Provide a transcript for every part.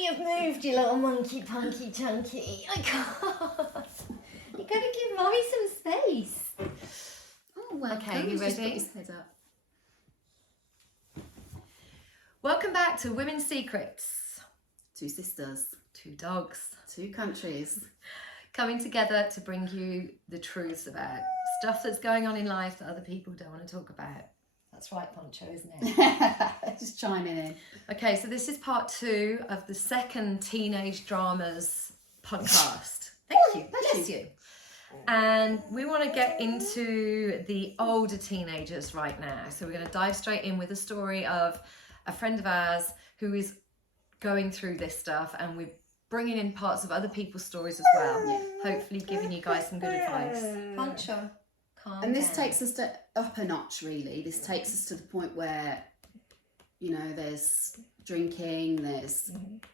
you've moved, you little monkey punky chunky. I can't. You gotta give Mommy some space. Oh, well, Okay, you just put ready? his head up. Welcome back to Women's Secrets. 2 sisters, 2 dogs 2 countries. coming together to bring you the truths about stuff that's going on in life that other people don't want to talk about. That's right, Poncho, isn't it? Just chiming in. Okay, so this is part 2 of the second Teenage Dramas podcast. Thank you. Bless you. And we want to get into the older teenagers right now. So we're going to dive straight in with a story of a friend of ours who is going through this stuff, and we're bringing in parts of other people's stories as well. Yeah. Hopefully giving you guys some good advice. Poncho, calm And this down. takes us up a notch, really. This takes us to the point where, you know, there's drinking, there's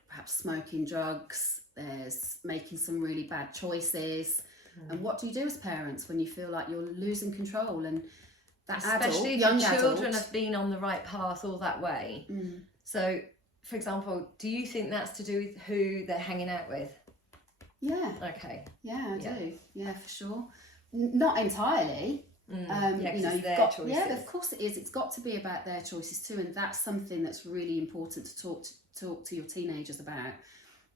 perhaps smoking drugs, there's making some really bad choices. And what do you do as parents when you feel like you're losing control? And that especially if young your children adult, have been on the right path all that way. So, for example, do you think that's to do with who they're hanging out with? Yeah, Okay. I do. Yeah, for sure. Not entirely. Yeah, You know, it's you've their got, choices. yeah, of course it is. It's got to be about their choices too, and that's something that's really important to talk to your teenagers about.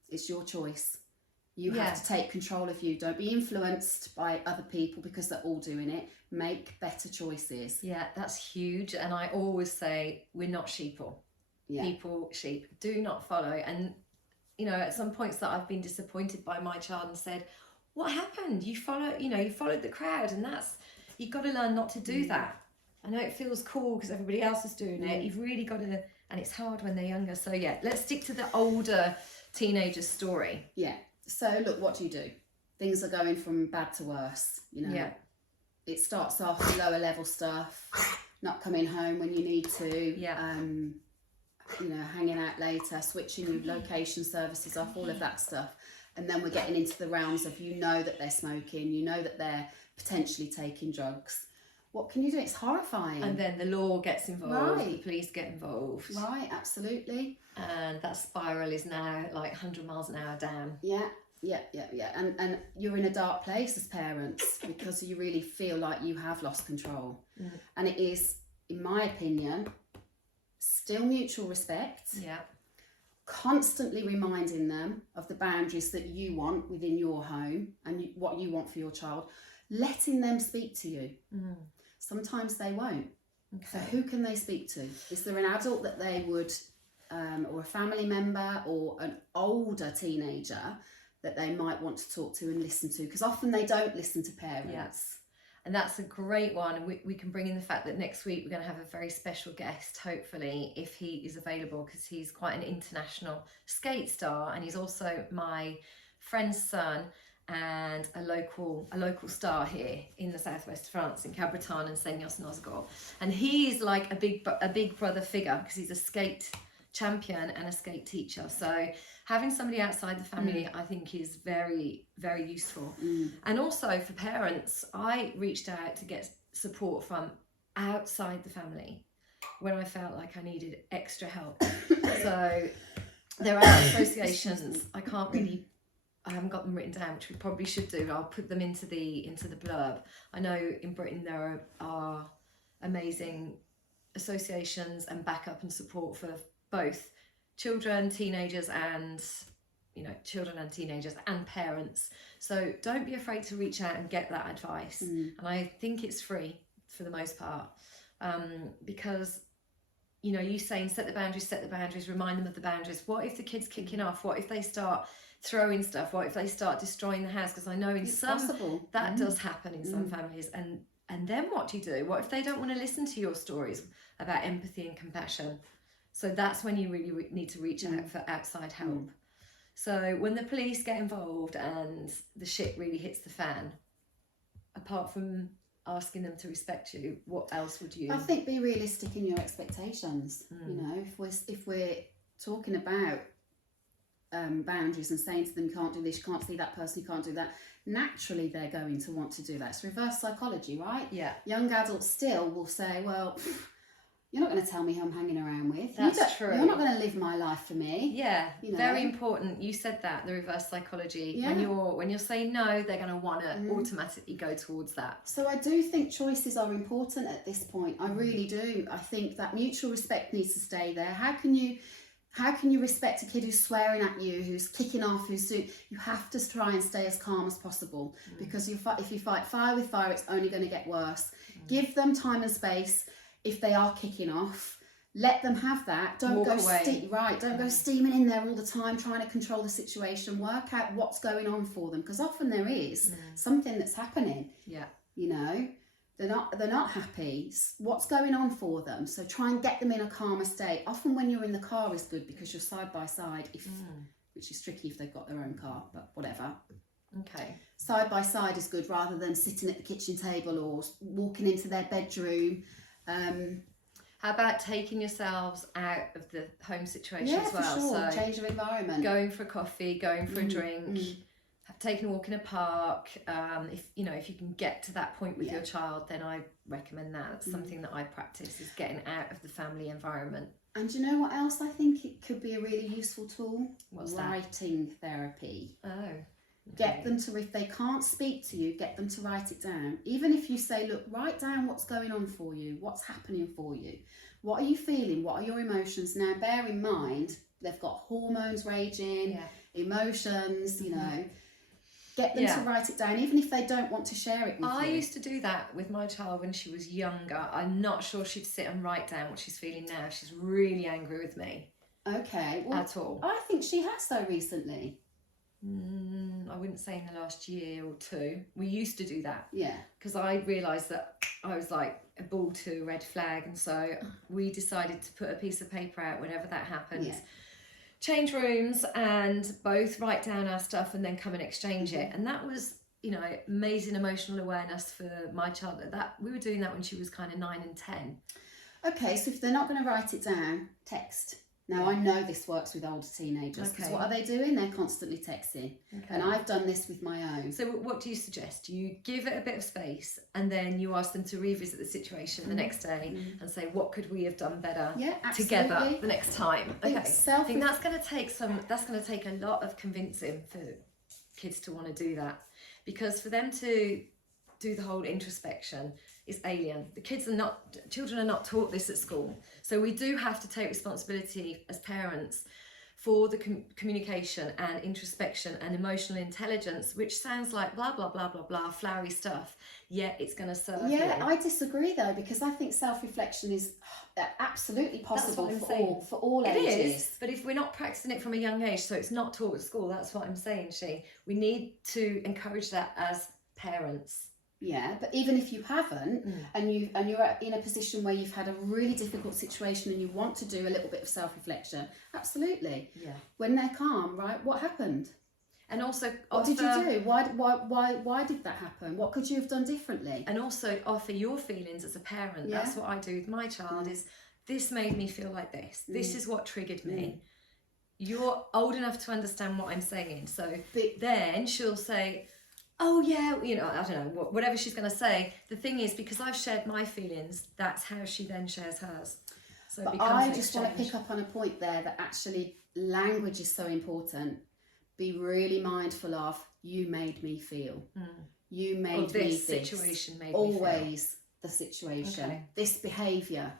It's your choice. You have to take control of you. Don't be influenced by other people because they're all doing it. Make better choices. Yeah, that's huge. And I always say, we're not sheeple. Yeah. People, sheep, do not follow. And, you know, at some points that I've been disappointed by my child and said, what happened? You followed the crowd, and you've got to learn not to do that. I know it feels cool because everybody else is doing it. You've really got to, and it's hard when they're younger. So yeah, let's stick to the older teenager story. Yeah. So look, what do? Things are going from bad to worse, you know. Yeah. It starts off with lower level stuff, not coming home when you need to. Yeah. You know, hanging out later, switching your location services off, all of that stuff. And then we're getting into the realms of, you know, that they're smoking, you know that they're potentially taking drugs. What can you do? It's horrifying. And then the law gets involved, Right. the police get involved. Right, absolutely. And that spiral is now like 100 miles an hour down. Yeah. And you're in a dark place as parents because you really feel like you have lost control. And it is, in my opinion, still mutual respect. Yeah. Constantly reminding them of the boundaries that you want within your home and what you want for your child. Letting them speak to you. Sometimes they won't. Okay. So who can they speak to? Is there an adult that they would, or a family member or an older teenager that they might want to talk to and listen to? Because often they don't listen to parents. Yes. And that's a great one. And we can bring in the fact that next week we're going to have a very special guest, hopefully, if he is available, because he's quite an international skate star. And he's also my friend's son and a local star here in the southwest of France, in Cabreton and Seignos-Nosgorod. And he's like a big brother figure because he's a skate champion and a skate teacher. So having somebody outside the family, I think, is very, very useful. And also for parents, I reached out to get support from outside the family when I felt like I needed extra help. So there are associations. I haven't got them written down, which we probably should do. I'll put them into the blurb. I know in Britain there are amazing associations and backup and support for both children, teenagers, and children and teenagers and parents. So don't be afraid to reach out and get that advice. And I think it's free for the most part, because you saying set the boundaries, remind them of the boundaries. What if the kid's kicking off? What if they start throwing stuff? What if they start destroying the house? Because I know in that does happen in some families. And then what do you do? What if they don't want to listen to your stories about empathy and compassion? So that's when you really need to reach out for outside help. So when the police get involved and the shit really hits the fan, apart from asking them to respect you, what else would you? I think be realistic in your expectations. If we're talking about boundaries and saying to them, you can't do this, you can't see that person, you can't do that, naturally they're going to want to do that. It's reverse psychology, right? Yeah. Young adults still will say, well, You're not going to tell me who I'm hanging around with. That's true. You're not going to live my life for me. Yeah, you know? very important. You said that, the reverse psychology. Yeah. When you're saying no, they're going to want to automatically go towards that. So I do think choices are important at this point. I really do. I think that mutual respect needs to stay there. How can you respect a kid who's swearing at you, who's kicking off, you have to try and stay as calm as possible, because if you fight fire with fire, it's only going to get worse. Give them time and space. If they are kicking off, let them have that. Don't go steaming in there all the time trying to control the situation. Work out what's going on for them, because often there is something that's happening. Yeah. You know, they're not happy. What's going on for them? So try and get them in a calmer state. Often when you're in the car is good, because you're side by side, which is tricky if they've got their own car, but whatever. Okay. Side by side is good, rather than sitting at the kitchen table or walking into their bedroom. How about taking yourselves out of the home situation as well? For sure. So change your environment. Going for a coffee, going for a drink, taking a walk in a park. If you can get to that point with your child, then I recommend that. That's something that I practice, is getting out of the family environment. And do you know what else I think it could be a really useful tool? What's that? Writing therapy. Oh. Get them to, if they can't speak to you, get them to write it down. Even if you say, look, write down what's going on for you, what's happening for you. What are you feeling? What are your emotions? Now, bear in mind, they've got hormones raging, emotions, you know. Get them to write it down, even if they don't want to share it with you. I used to do that with my child when she was younger. I'm not sure she'd sit and write down what she's feeling now. She's really angry with me. Okay. Well, at all. I think she has so recently. I wouldn't say in the last year or two. We used to do that. Yeah. Because I realised that I was like a ball to a red flag, and so we decided to put a piece of paper out whenever that happened. Yeah. Change rooms and both write down our stuff and then come and exchange it. And that was, amazing emotional awareness for my child. That we were doing that when she was kind of 9 and 10. Okay, so if they're not going to write it down, text. Now, I know this works with older teenagers, because what are they doing? They're constantly texting. Okay. And I've done this with my own. So what do you suggest? You give it a bit of space, and then you ask them to revisit the situation the next day and say, what could we have done better together the next time? Okay. I think that's going to take a lot of convincing for kids to want to do that, because for them to do the whole introspection is alien. Children are not taught this at school. So we do have to take responsibility as parents for the communication and introspection and emotional intelligence, which sounds like blah, blah, blah, blah, blah, flowery stuff, yet it's going to serve you. I disagree though, because I think self-reflection is absolutely possible for all ages. It is, but if we're not practicing it from a young age, so it's not taught at school, that's what I'm saying, we need to encourage that as parents. Yeah, but even if you haven't, and you're in a position where you've had a really difficult situation and you want to do a little bit of self-reflection, absolutely. Yeah. When they're calm, right? What happened? And also, what did you do? Why did that happen? What could you have done differently? And also offer your feelings as a parent. Yeah. That's what I do with my child. Is this made me feel like this? This is what triggered me. You're old enough to understand what I'm saying, so then she'll say, oh yeah, I don't know, whatever she's going to say. The thing is, because I've shared my feelings, that's how she then shares hers. So but I just want to pick up on a point there, that actually language is so important. Be really mindful of, you made me feel. You made me this. Situation made Always me feel. The situation. Okay. This behaviour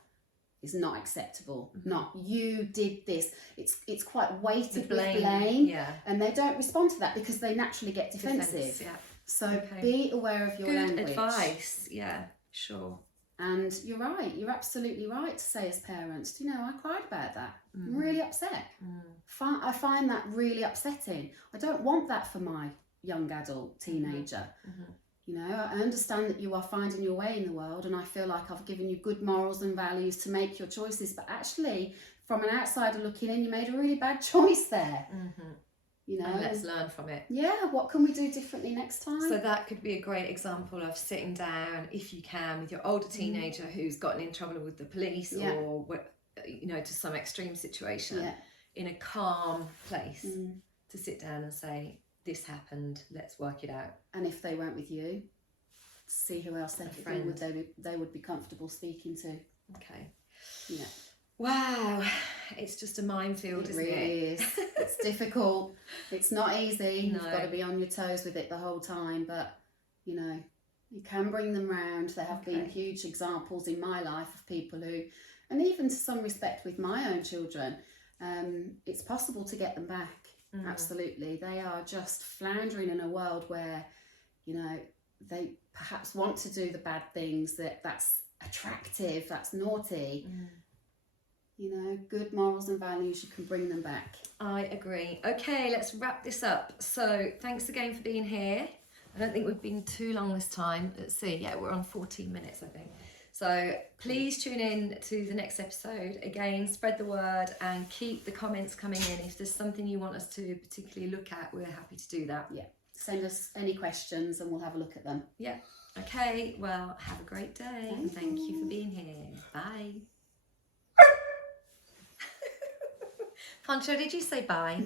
is not acceptable. Not, you did this. It's quite weighted with blame. Yeah. And they don't respond to that because they naturally get defensive. So be aware of your language. Good advice. Yeah, sure. And you're right. You're absolutely right to say as parents, I cried about that. I'm really upset. I find that really upsetting. I don't want that for my young adult teenager. I understand that you are finding your way in the world, and I feel like I've given you good morals and values to make your choices, but actually, from an outsider looking in, you made a really bad choice there. And let's learn from it. Yeah, what can we do differently next time? So that could be a great example of sitting down, if you can, with your older teenager who's gotten in trouble with the police or, to some extreme situation, in a calm place, to sit down and say, this happened, let's work it out. And if they went with you, see who else they would be comfortable speaking to. Okay. Yeah. Wow, it's just a minefield, isn't really it? is. It's difficult. It's not easy. No. You've got to be on your toes with it the whole time, but you know, you can bring them round. There have been huge examples in my life of people who, and even to some respect with my own children, it's possible to get them back. Absolutely. They are just floundering in a world where, you know, they perhaps want to do the bad things, that's attractive, that's naughty. You know, good morals and values, you can bring them back. I agree. Okay, let's wrap this up. So thanks again for being here. I don't think we've been too long this time. Let's see. Yeah, we're on 14 minutes, I think. So please tune in to the next episode. Again, spread the word and keep the comments coming in. If there's something you want us to particularly look at, we're happy to do that. Yeah. Send us any questions and we'll have a look at them. Yeah. Okay, well, have a great day. And thank you for being here. Bye. Poncho, did you say bye?